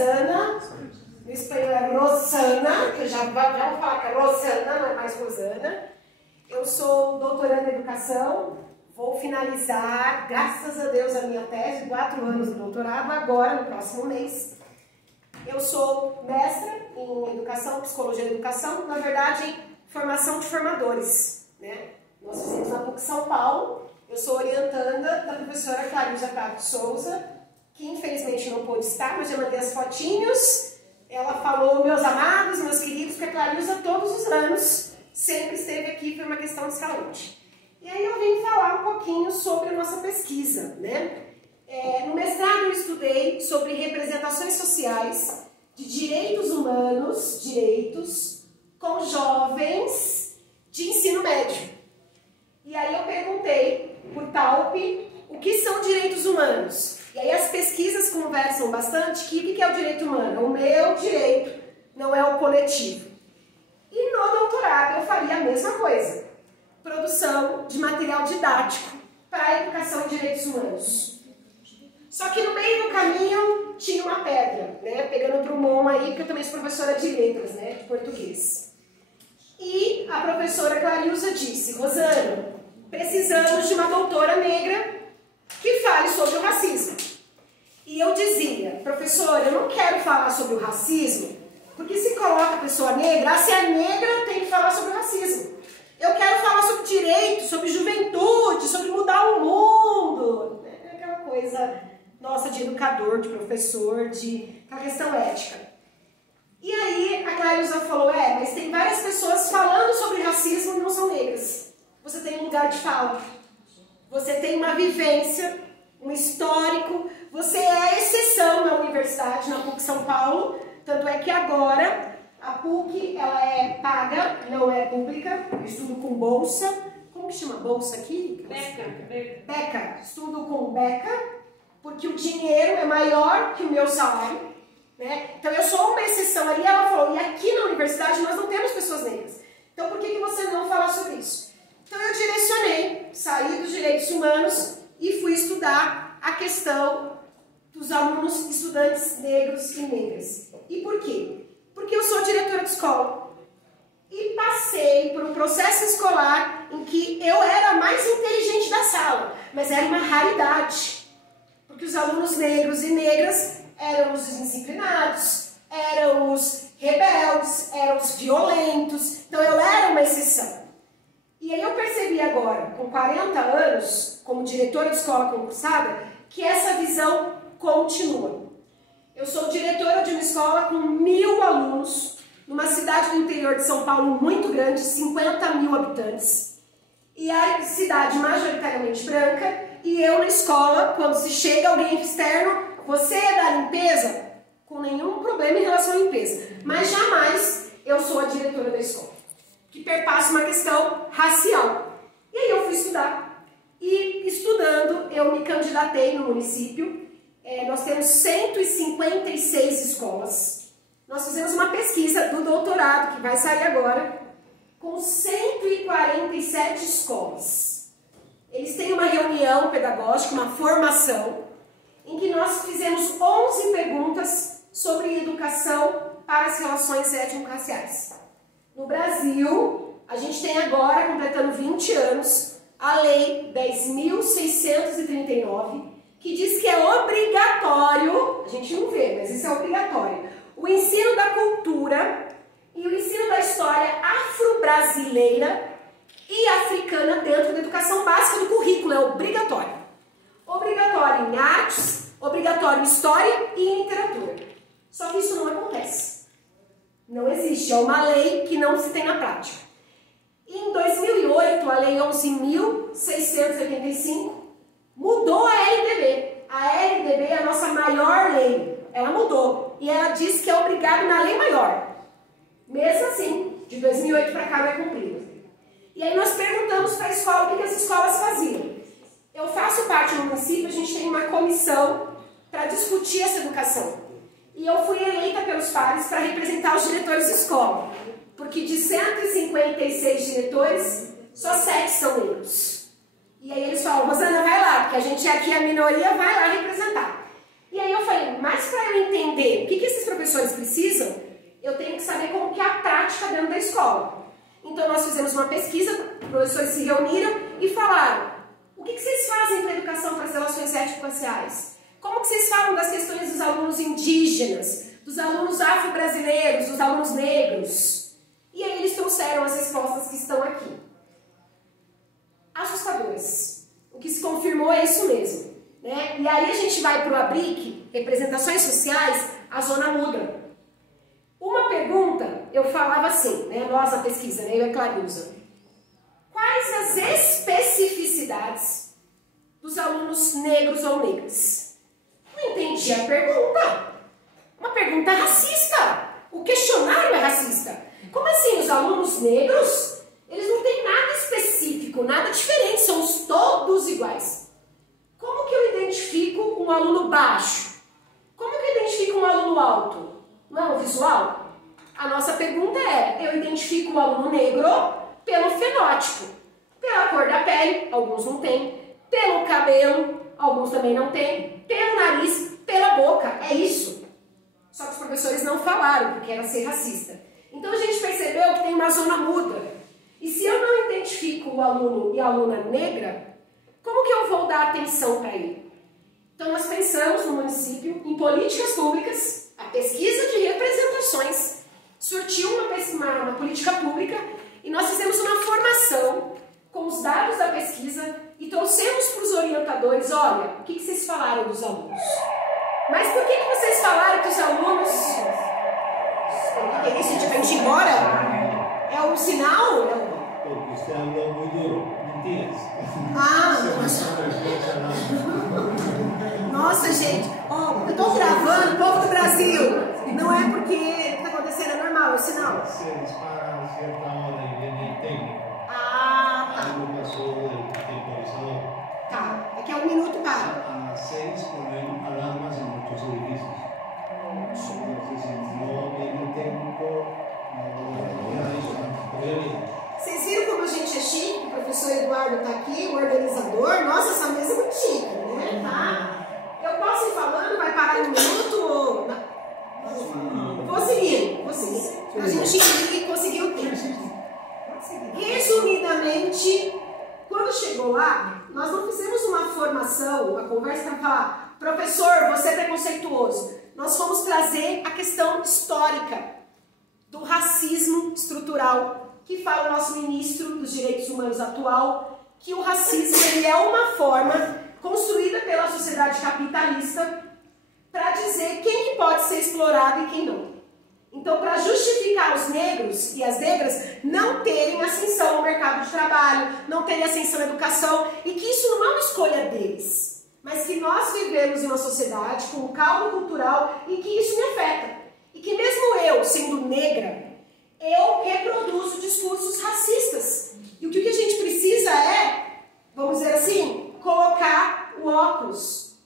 Rosana, no espanhol é Rosana, que eu já vou falar que é Rosana, não é mais Rosana. Eu sou doutoranda em educação, vou finalizar, graças a Deus, a minha tese, 4 anos de doutorado, agora, no próximo mês. Eu sou mestra em educação, psicologia da educação, na verdade, formação de formadores, né? Nós fizemos na PUC São Paulo. Eu sou orientanda da professora Clariusa Prado Souza, que infelizmente não pôde estar, mas já mandei as fotinhos. Ela falou, meus amados, meus queridos, que a Clariusa todos os anos sempre esteve aqui por uma questão de saúde. E aí eu vim falar um pouquinho sobre a nossa pesquisa, né? No mestrado eu estudei sobre representações sociais de direitos humanos, com jovens de ensino médio. E aí eu perguntei por Talp o que são direitos humanos. E aí as pesquisas conversam bastante que o que é o direito humano? É o meu direito, não é o coletivo. E no doutorado eu faria a mesma coisa. Produção de material didático para a educação em direitos humanos. Só que no meio do caminho tinha uma pedra, né? Pegando para o Mon aí, porque eu também sou professora de letras, né? De português. E a professora Clariusa disse, Rosana, precisamos de uma doutora negra que fale sobre o racismo. E eu dizia, professora, eu não quero falar sobre o racismo, porque se coloca a pessoa negra, se é negra tem que falar sobre o racismo. Eu quero falar sobre direito, sobre juventude, sobre mudar o mundo. É aquela coisa nossa de educador, de professor, de aquela questão ética. E aí a Clariusa falou, mas tem várias pessoas falando sobre racismo e não são negras. Você tem um lugar de fala. Você tem uma vivência, um histórico. Você é a exceção na universidade, na PUC São Paulo. Tanto é que agora a PUC ela é paga, não é pública. Eu estudo com bolsa. Como que chama bolsa aqui? Beca. Estudo com beca, porque o dinheiro é maior que o meu salário. Né? Então eu sou uma exceção ali. Ela falou, e aqui na universidade nós não temos pessoas negras. Então por que você não fala sobre isso? Então eu direcionei, saí dos direitos humanos e fui estudar a questão dos alunos, estudantes negros e negras. E por quê? Porque eu sou diretora de escola. E passei por um processo escolar em que eu era a mais inteligente da sala, mas era uma raridade. Porque os alunos negros e negras eram os indisciplinados, eram os rebeldes, eram os violentos. Então eu era uma exceção. E aí eu percebi agora, com 40 anos, como diretora de escola concursada, que essa visão continua. Eu sou diretora de uma escola com 1000 alunos, numa cidade do interior de São Paulo muito grande, 50.000 habitantes. E a cidade majoritariamente branca, e eu na escola, quando se chega alguém externo, você é da limpeza? Com nenhum problema em relação à limpeza. Mas jamais eu sou a diretora da escola, que perpassa uma questão racial. E aí eu fui estudar. E estudando, eu me candidatei no município. Nós temos 156 escolas. Nós fizemos uma pesquisa do doutorado, que vai sair agora, com 147 escolas. Eles têm uma reunião pedagógica, uma formação, em que nós fizemos 11 perguntas sobre educação para as relações étnico-raciais. No Brasil, a gente tem agora, completando 20 anos, a Lei 10.639, que diz que é obrigatório, a gente não vê, mas isso é obrigatório, o ensino da cultura e o ensino da história afro-brasileira e africana dentro da educação básica do currículo, é obrigatório. Obrigatório em artes, obrigatório em história e em literatura. Só que isso não acontece. Não existe, é uma lei que não se tem na prática. Em 2008, a Lei 11.685 mudou a LDB. A LDB é a nossa maior lei. Ela mudou. E ela diz que é obrigado na lei maior. Mesmo assim, de 2008 para cá não é cumprido. E aí nós perguntamos para a escola o que as escolas faziam. Eu faço parte do município, a gente tem uma comissão para discutir essa educação. E eu fui eleita pelos pares para representar os diretores de escola. Porque de 156 diretores, só 7 são negros. E aí eles falam, Rosana, vai lá, porque a gente aqui, a minoria, vai lá representar. E aí eu falei, mas para eu entender o que esses professores precisam, eu tenho que saber como que é a prática dentro da escola. Então nós fizemos uma pesquisa, professores se reuniram e falaram: o que vocês fazem para a educação, para as relações étnico-raciais? Como que vocês falam das questões dos alunos indígenas, dos alunos afro-brasileiros, dos alunos negros? E aí eles trouxeram as respostas que estão aqui. Assustadoras. O que se confirmou é isso mesmo, né? E aí a gente vai para o ABRIC, Representações Sociais, a zona muda. Uma pergunta, eu falava assim, né? Nós na pesquisa, né? Eu e a Clarusa. Quais as especificidades dos alunos negros ou negras? Não entendi a pergunta. Uma pergunta racista. O questionário é racista. Como assim, os alunos negros, eles não têm nada específico, nada diferente, são todos iguais. Como que eu identifico um aluno baixo? Como que eu identifico um aluno alto? Não é o visual? A nossa pergunta é: eu identifico o aluno negro pelo fenótipo, pela cor da pele, alguns não têm, pelo cabelo, alguns também não têm, pelo nariz, pela boca, é isso. Só que os professores não falaram, porque era ser racista. Então a gente percebeu que tem uma zona muda. E se eu não identifico o aluno e a aluna negra, como que eu vou dar atenção para ele? Então nós pensamos no município em políticas públicas, a pesquisa de representações surtiu uma política pública e nós fizemos uma formação com os dados da pesquisa e trouxemos para os orientadores: olha, o que vocês falaram dos alunos? Mas por que vocês falaram que os alunos... O que é isso? A gente vai ir embora? É um sinal? Porque você andou muito mentiras. Nossa, gente. Eu estou gravando, povo do Brasil. Não é porque está acontecendo, é normal, é sinal. Você dispara certa ordem de técnica. Tá. Algo passou do temporizador. Tá, é que é 1 minuto para. A las 6 ponen alarmas en muchos edificios. Entonces, no viene técnico, Vocês viram como a gente é chique? O professor Eduardo está aqui, o organizador. Nossa, essa mesa é muito chique, né? Tá? Eu posso ir falando, vai parar em 1 minuto ou... Vou seguir. A gente conseguiu o tempo. Resumidamente, quando chegou lá, nós não fizemos uma formação, uma conversa para falar: professor, você é preconceituoso. Nós fomos trazer a questão histórica do racismo estrutural, que fala o nosso ministro dos Direitos Humanos atual, que o racismo ele é uma forma construída pela sociedade capitalista para dizer quem que pode ser explorado e quem não. Então, para justificar os negros e as negras não terem ascensão no mercado de trabalho, não terem ascensão na educação, e que isso não é uma escolha deles, mas que nós vivemos em uma sociedade com um caldo cultural e que isso me afeta. E que mesmo eu, sendo negra, eu reproduzo discursos racistas. E o que a gente precisa é, vamos dizer assim, colocar o óculos,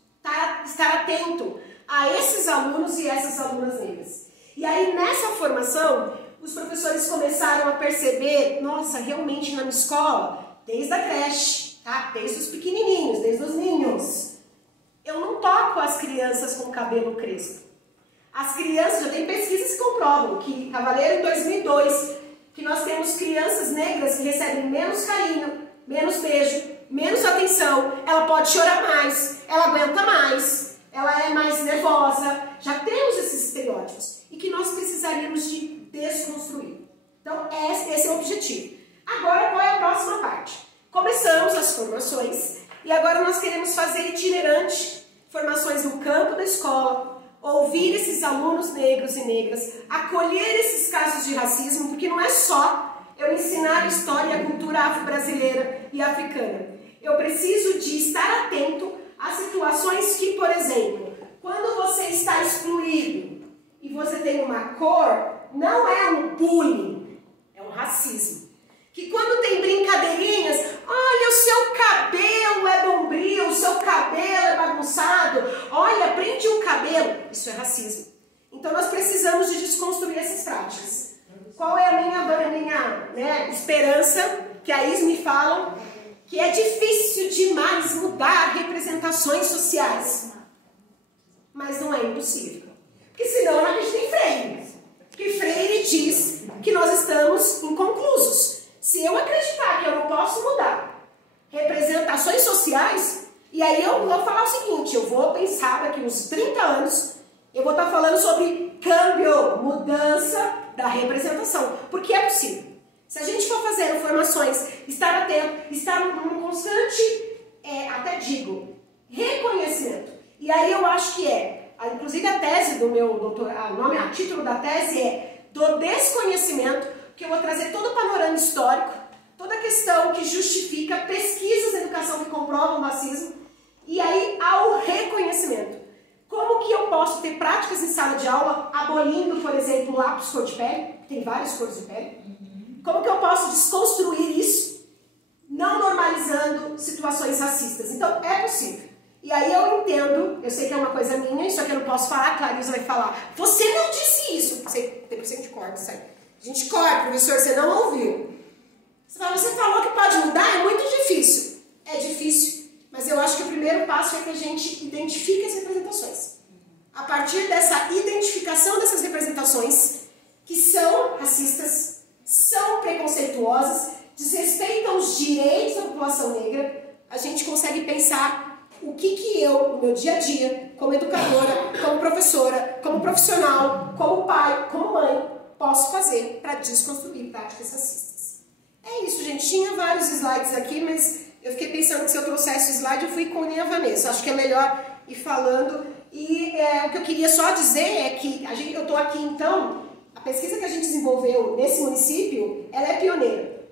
estar atento a esses alunos e essas alunas negras. E aí, nessa formação, os professores começaram a perceber: nossa, realmente na minha escola, desde a creche, tá? Desde os pequenininhos, desde os ninhos, eu não toco as crianças com cabelo crespo. As crianças, já tem pesquisas que comprovam que, Cavaleiro, em 2002, que nós temos crianças negras que recebem menos carinho, menos beijo, menos atenção, ela pode chorar mais, ela aguenta mais, ela é mais nervosa. Já temos esses estereótipos e que nós precisaríamos de desconstruir. Então, esse é o objetivo. Agora, qual é a próxima parte? Começamos as formações e agora nós queremos fazer itinerante, formações no campo da escola, ouvir esses alunos negros e negras, acolher esses casos de racismo, porque não é só eu ensinar a história e a cultura afro-brasileira e africana. Eu preciso de estar atento a situações que, por exemplo, quando você está excluído e você tem uma cor, não é um bullying, é um racismo. Que quando tem brincadeirinhas, olha, o seu cabelo é bombril, o seu cabelo é bagunçado, olha, prende o cabelo, isso é racismo. Então nós precisamos de desconstruir essas práticas. Qual é a minha esperança, que aí me falam, que é difícil demais mudar representações sociais. Mas não é impossível. Porque senão a gente tem freio. falando sobre câmbio, mudança da representação, porque é possível. Se a gente for fazendo formações, estar atento, estar num constante, até digo, reconhecimento. E aí eu acho que inclusive a tese do meu doutorado, a título da tese é do desconhecimento, que eu vou trazer todo o panorama histórico, toda a questão que justifica pesquisas em educação que comprovam o racismo, e aí ao reconhecimento. Como que eu posso ter práticas em sala de aula, abolindo, por exemplo, o lápis cor de pele, tem várias cores de pele. Como que eu posso desconstruir isso, não normalizando situações racistas? Então, é possível. E aí eu entendo, eu sei que é uma coisa minha, isso aqui eu não posso falar, a Clarisa vai falar, você não disse isso. Depois a gente corta isso aí. A gente corta, professor, você não ouviu. Você falou que pode mudar, é muito difícil. É difícil, mas eu acho que o primeiro passo é que a gente identifique as representações. A partir dessa identificação dessas representações, que são racistas, são preconceituosas, desrespeitam os direitos da população negra, a gente consegue pensar o que eu, no meu dia a dia, como educadora, como professora, como profissional, como pai, como mãe, posso fazer para desconstruir práticas racistas. É isso, gente. Tinha vários slides aqui, mas eu fiquei pensando que se eu trouxesse o slide, eu fui com a Vanessa. Acho que é melhor ir falando. E o que eu queria só dizer é que eu estou aqui, então, a pesquisa que a gente desenvolveu nesse município, ela é pioneira.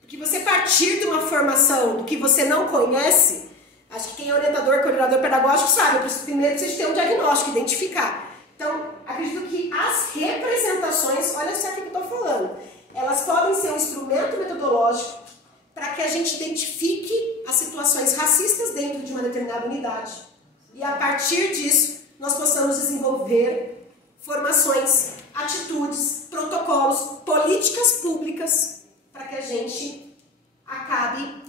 Porque você partir de uma formação do que você não conhece, acho que quem é orientador, coordenador pedagógico sabe, primeiro precisa ter um diagnóstico, identificar. Então, acredito que as representações, olha só o que eu estou falando, elas podem ser um instrumento metodológico para que a gente identifique as situações racistas dentro de uma determinada unidade. E a partir disso, nós possamos desenvolver formações, atitudes, protocolos, políticas públicas para que a gente acabe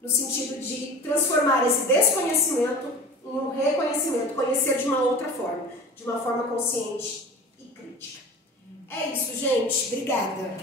no sentido de transformar esse desconhecimento em um reconhecimento, conhecer de uma outra forma, de uma forma consciente e crítica. É isso, gente. Obrigada.